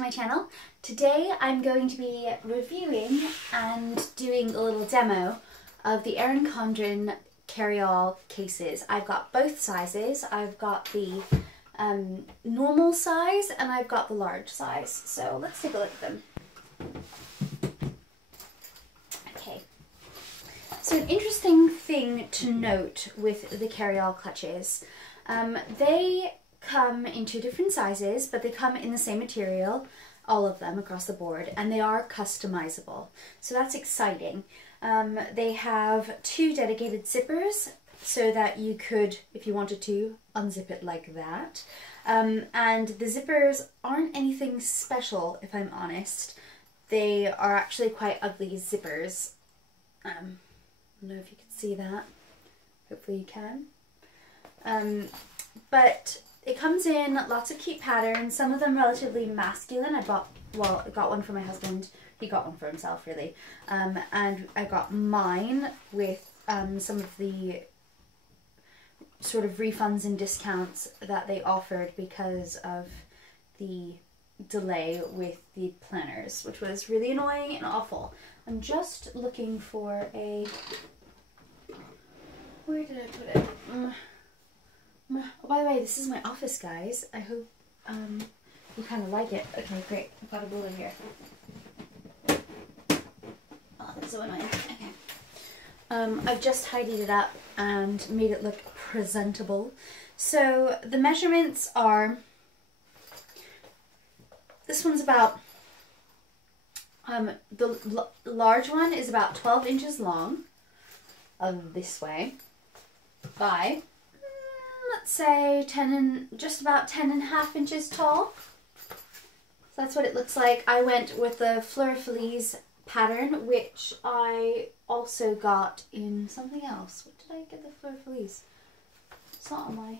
to my channel. Today I'm going to be reviewing and doing a little demo of the Erin Condren carry-all cases. I've got both sizes. I've got the normal size and I've got the large size. So let's take a look at them. Okay. So an interesting thing to note with the carry-all clutches, they come in two different sizes, but they come in the same material, all of them across the board, and they are customizable. So that's exciting. They have two dedicated zippers so that you could, if you wanted to, unzip it like that. And the zippers aren't anything special, if I'm honest. They are actually quite ugly zippers. I don't know if you can see that. Hopefully you can. But it comes in lots of cute patterns, some of them relatively masculine. I got one for my husband. He got one for himself, really. And I got mine with some of the sort of refunds and discounts that they offered because of the delay with the planners, which was really annoying and awful. I'm just looking for a... Where did I put it? Oh, by the way, this is my office, guys. I hope you kind of like it. Okay, great. I've got a ruler here. Oh, that's so annoying. Okay. I've just tidied it up and made it look presentable. So the measurements are... This one's about... the large one is about 12 inches long, this way, by... let's say just about 10.5 inches tall. So that's what it looks like. I went with the fleur-de-lis pattern, which I also got in something else. What did I get the fleur-de-lis? It's not on my...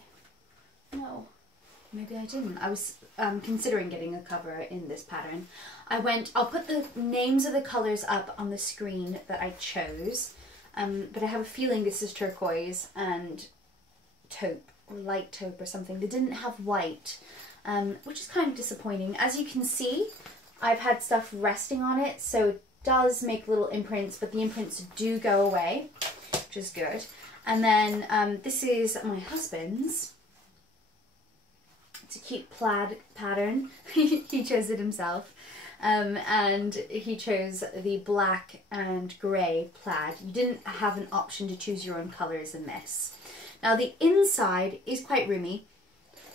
No. Maybe I didn't. I was considering getting a cover in this pattern. I'll put the names of the colours up on the screen that I chose. But I have a feeling this is turquoise and taupe. Or light taupe or something. They didn't have white, which is kind of disappointing. As you can see, I've had stuff resting on it, so it does make little imprints, but the imprints do go away, which is good. And then this is my husband's. It's a cute plaid pattern. He chose it himself. And he chose the black and grey plaid. You didn't have an option to choose your own colours in this. Now the inside is quite roomy.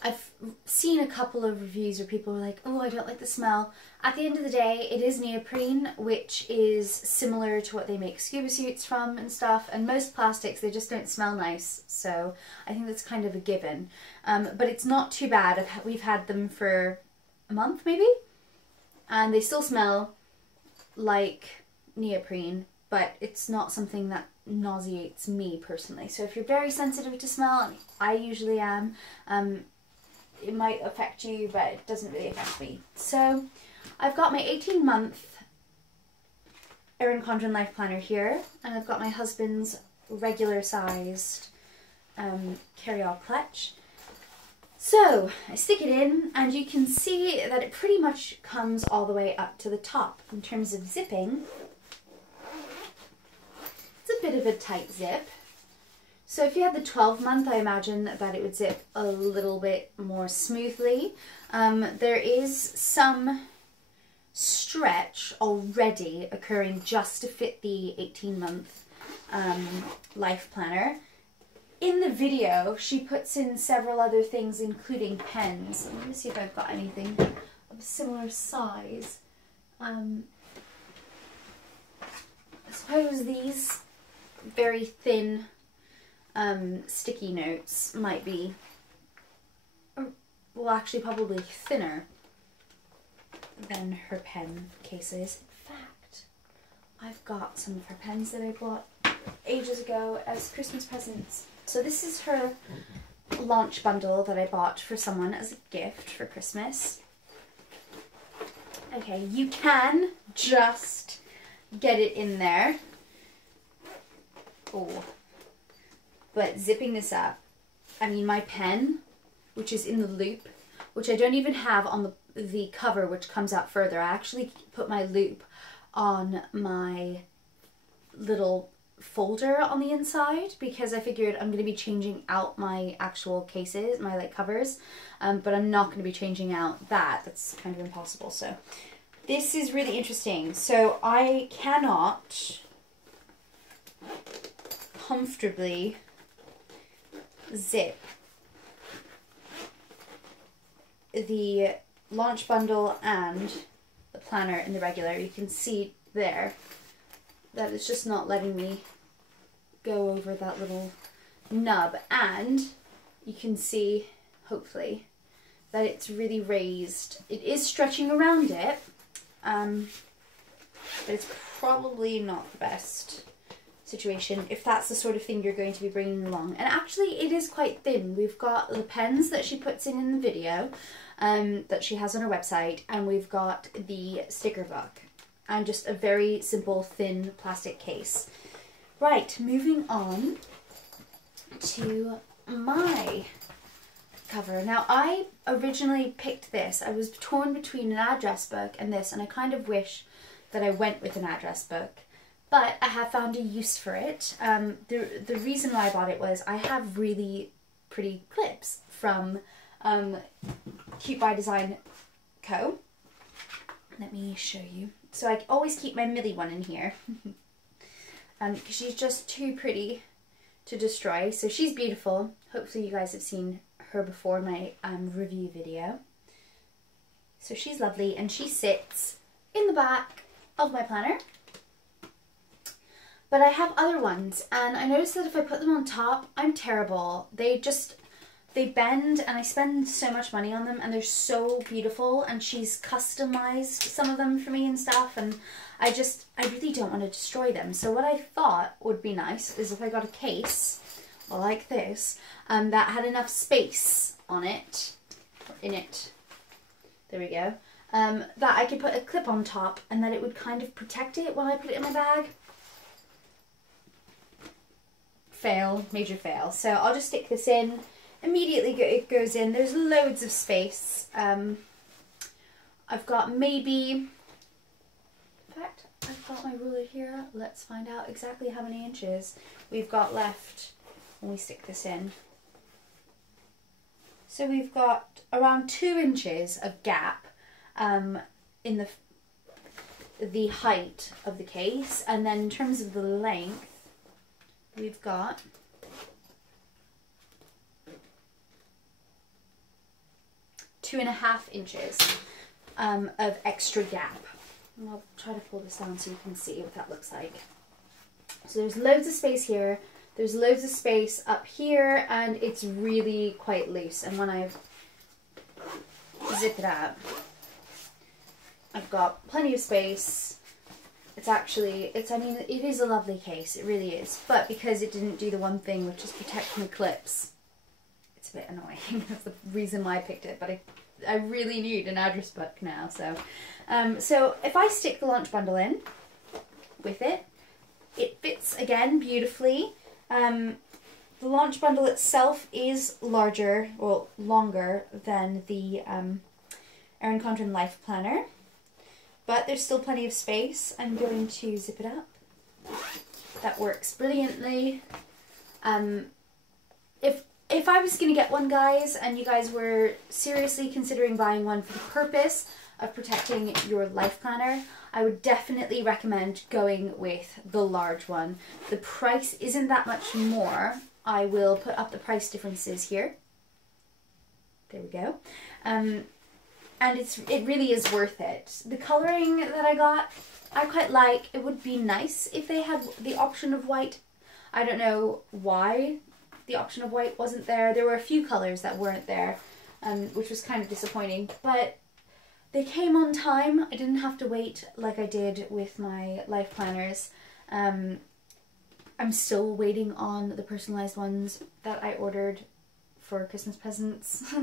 I've seen a couple of reviews where people are like, oh, I don't like the smell. At the end of the day, it is neoprene, which is similar to what they make scuba suits from and stuff. And most plastics, they just don't smell nice. So I think that's kind of a given. But it's not too bad. We've had them for a month maybe. And they still smell like neoprene, but it's not something that nauseates me personally. So if you're very sensitive to smell, and I usually am, it might affect you, but it doesn't really affect me. So I've got my 18-month Erin Condren Life Planner here, and I've got my husband's regular sized carry-all clutch. So I stick it in, and you can see that it pretty much comes all the way up to the top. In terms of zipping, it's a bit of a tight zip. So if you had the 12-month, I imagine that it would zip a little bit more smoothly. There is some stretch already occurring just to fit the 18-month life planner. In the video, she puts in several other things, including pens. Let me see if I've got anything of a similar size. I suppose these very thin sticky notes might be, well, actually probably thinner than her pen cases. In fact, I've got some of her pens that I bought ages ago as Christmas presents. So this is her launch bundle that I bought for someone as a gift for Christmas. Okay, you can just get it in there. Oh. But zipping this up, I mean, my pen, which is in the loop, which I don't even have on the the cover, which comes out further. I actually put my loop on my little folder on the inside because I figured I'm going to be changing out my actual cases, my like covers, but I'm not going to be changing out that. That's kind of impossible. So this is really interesting. So I cannot comfortably zip the launch bundle and the planner in the regular. You can see there that it's just not letting me go over that little nub, and you can see hopefully that it's really raised. It is stretching around it, but it's probably not the best situation if that's the sort of thing you're going to be bringing along. And actually it is quite thin. We've got the pens that she puts in the video that she has on her website, and we've got the sticker book and just a very simple thin plastic case. Right, moving on to my cover. Now I originally picked this. I was torn between an address book and this, and I kind of wish that I went with an address book, but I have found a use for it. The reason why I bought it was I have really pretty clips from Cute by Design Co. Let me show you. So I always keep my Millie one in here because she's just too pretty to destroy. So she's beautiful. Hopefully you guys have seen her before my review video. So she's lovely, and she sits in the back of my planner. But I have other ones, and I noticed that if I put them on top, I'm terrible. They bend, and I spend so much money on them, and they're so beautiful, and she's customized some of them for me and stuff, and I really don't want to destroy them. So what I thought would be nice is if I got a case like this that had enough space on it, or in it, there we go, that I could put a clip on top, and that it would kind of protect it when I put it in my bag. Fail, major fail. So I'll just stick this in. Immediately it goes in. There's loads of space. I've got maybe, in fact, I've got my ruler here. Let's find out exactly how many inches we've got left when we stick this in. So we've got around 2 inches of gap in the height of the case, and then in terms of the length, we've got 2.5 inches of extra gap. And I'll try to pull this down so you can see what that looks like. So there's loads of space here, there's loads of space up here, and it's really quite loose. And when I zip it up, I've got plenty of space. I mean, it is a lovely case, it really is. But because it didn't do the one thing, which is protect my clips, it's a bit annoying. That's the reason why I picked it, but I really need an address book now. So, so if I stick the launch bundle in with it, it fits again beautifully. The launch bundle itself is larger, or longer than the Erin Condren Life Planner, but there's still plenty of space. I'm going to zip it up. That works brilliantly. If I was going to get one, guys, and you guys were seriously considering buying one for the purpose of protecting your life planner, I would definitely recommend going with the large one. The price isn't that much more. I will put up the price differences here. There we go. And it really is worth it. The colouring that I got, I quite like. It would be nice if they had the option of white. I don't know why the option of white wasn't there. There were a few colours that weren't there, which was kind of disappointing. But they came on time. I didn't have to wait like I did with my life planners. I'm still waiting on the personalised ones that I ordered for Christmas presents.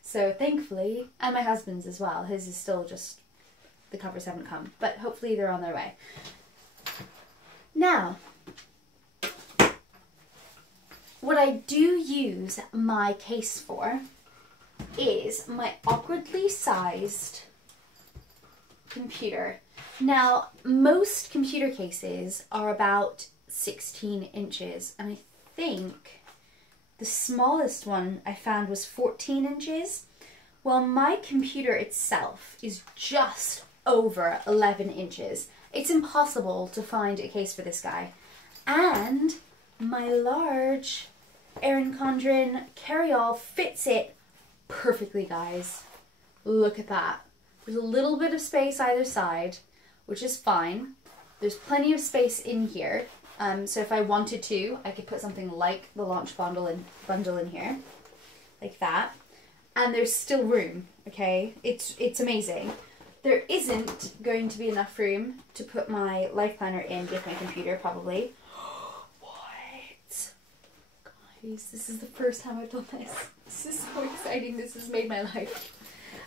So thankfully, and my husband's as well. His is still just, the covers haven't come, but hopefully they're on their way. Now, what I do use my case for is my awkwardly sized computer. Now, most computer cases are about 16 inches, and I think the smallest one I found was 14 inches. Well, my computer itself is just over 11 inches. It's impossible to find a case for this guy. And my large Erin Condren carry-all fits it perfectly, guys. Look at that. There's a little bit of space either side, which is fine. There's plenty of space in here. So if I wanted to, I could put something like the launch bundle in here, like that. And there's still room, okay? It's amazing. There isn't going to be enough room to put my life planner in with my computer, probably. What? Guys, this is the first time I've done this. This is so exciting. This has made my life.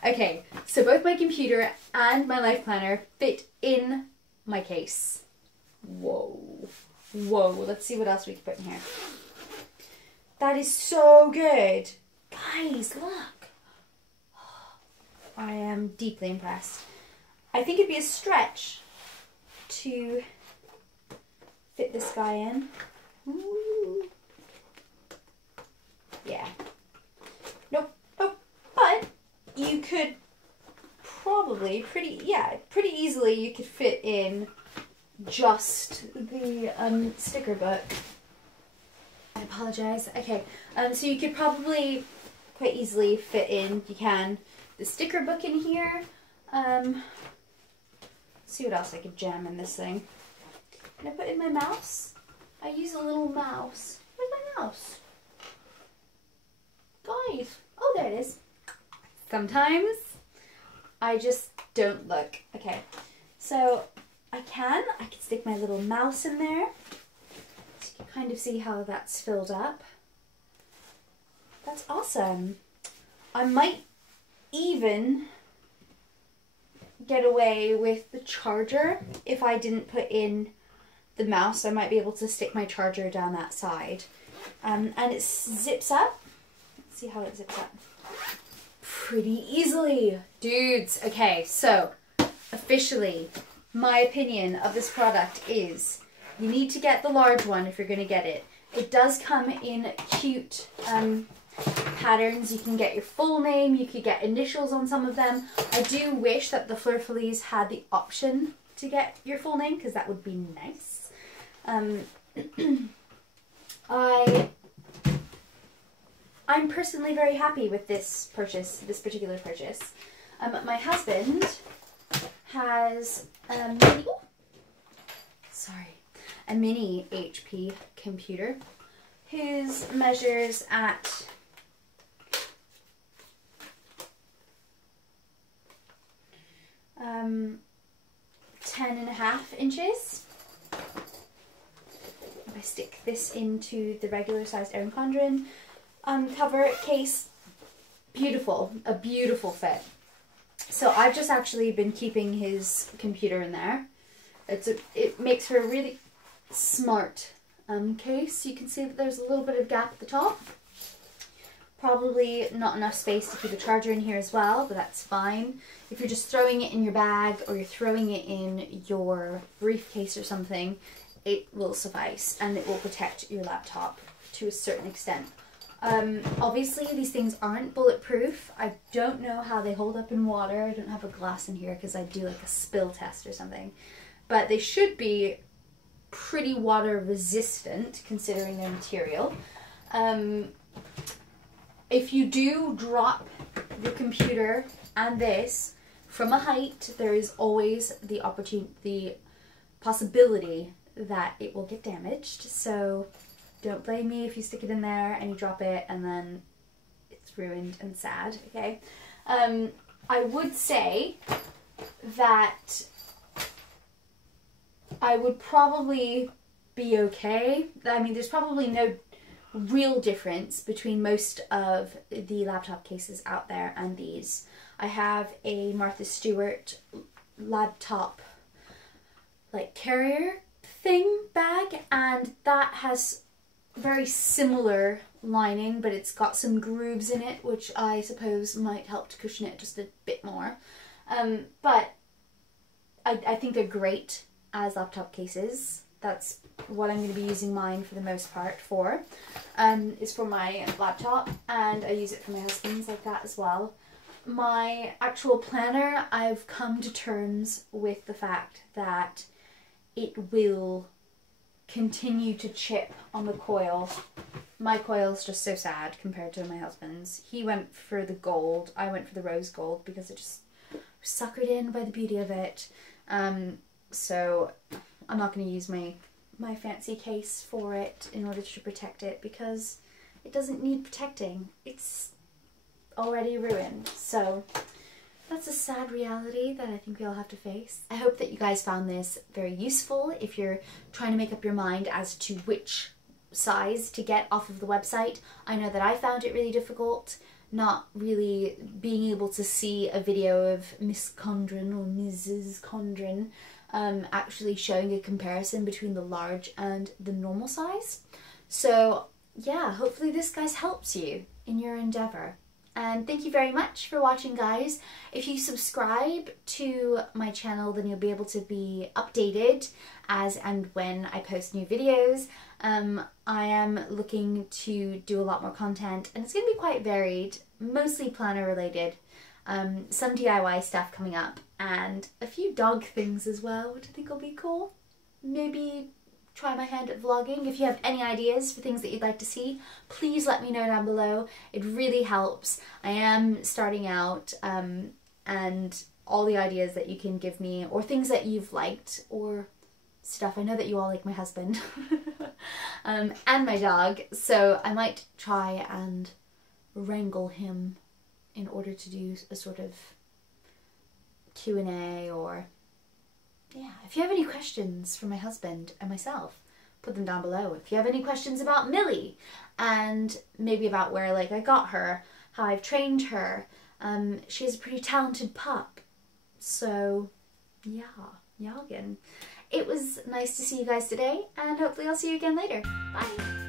Okay, so both my computer and my life planner fit in my case. Whoa. Whoa, let's see what else we can put in here. That is so good. Guys, look. I am deeply impressed. I think it'd be a stretch to fit this guy in. Ooh. Yeah. Nope. Oh, but you could probably pretty easily you could fit in just the sticker book. I apologize. Okay, so you could probably quite easily fit in, you can, the sticker book in here. See what else I could jam in this thing. Can I put in my mouse? I use a little mouse. Where's my mouse? Guys, oh, there it is. Sometimes I just don't look. Okay, so I can stick my little mouse in there. So you can kind of see how that's filled up. That's awesome. I might even get away with the charger if I didn't put in the mouse. I might be able to stick my charger down that side. And it zips up. Let's see how it zips up. Pretty easily. Dudes, okay, so officially, my opinion of this product is you need to get the large one if you're going to get it. It does come in cute patterns. You can get your full name, you could get initials on some of them. I do wish that the Fleur-de-Lis had the option to get your full name, because that would be nice. I'm personally very happy with this purchase, this particular purchase. My husband has a mini HP computer. His measures at 10.5 inches. If I stick this into the regular sized Erin Condren cover case, beautiful, a beautiful fit. So I've just actually been keeping his computer in there. It makes for a really smart case. You can see that there's a little bit of gap at the top. Probably not enough space to keep a charger in here as well, but that's fine. If you're just throwing it in your bag or you're throwing it in your briefcase or something, it will suffice and it will protect your laptop to a certain extent. Obviously these things aren't bulletproof. I don't know how they hold up in water. I don't have a glass in here because I do like a spill test or something. But they should be pretty water resistant considering their material. If you do drop the computer and this from a height, there is always the possibility that it will get damaged. So don't blame me if you stick it in there and you drop it and then it's ruined and sad, okay? I would say that I would probably be okay. I mean, there's probably no real difference between most of the laptop cases out there and these. I have a Martha Stewart laptop like carrier thing bag, and that has very similar lining, but it's got some grooves in it, which I suppose might help to cushion it just a bit more. But I think they're great as laptop cases. That's what I'm going to be using mine for the most part for. Is for my laptop, and I use it for my husband's like that as well. My actual planner, I've come to terms with the fact that it will continue to chip on the coil. My coil's just so sad compared to my husband's. He went for the gold, I went for the rose gold because it just was suckered in by the beauty of it. So I'm not going to use my fancy case for it in order to protect it because it doesn't need protecting. It's already ruined. So that's a sad reality that I think we all have to face. I hope that you guys found this very useful if you're trying to make up your mind as to which size to get off of the website. I know that I found it really difficult, not really being able to see a video of Miss Condren or Mrs. Condren actually showing a comparison between the large and the normal size. So yeah, hopefully this guys helps you in your endeavor. And thank you very much for watching, guys. If you subscribe to my channel, then you'll be able to be updated as and when I post new videos. I am looking to do a lot more content, and it's going to be quite varied, mostly planner related. Some DIY stuff coming up, and a few dog things as well, which I think will be cool. Maybe try my hand at vlogging. If you have any ideas for things that you'd like to see, please let me know down below. It really helps. I am starting out, and all the ideas that you can give me, or things that you've liked, or stuff. I know that you all like my husband and my dog, so I might try and wrangle him in order to do a sort of Q&A, or yeah, if you have any questions for my husband and myself, put them down below. If you have any questions about Millie, and maybe about where like I got her, how I've trained her, she's a pretty talented pup. So yeah, again. It was nice to see you guys today, and hopefully I'll see you again later. Bye!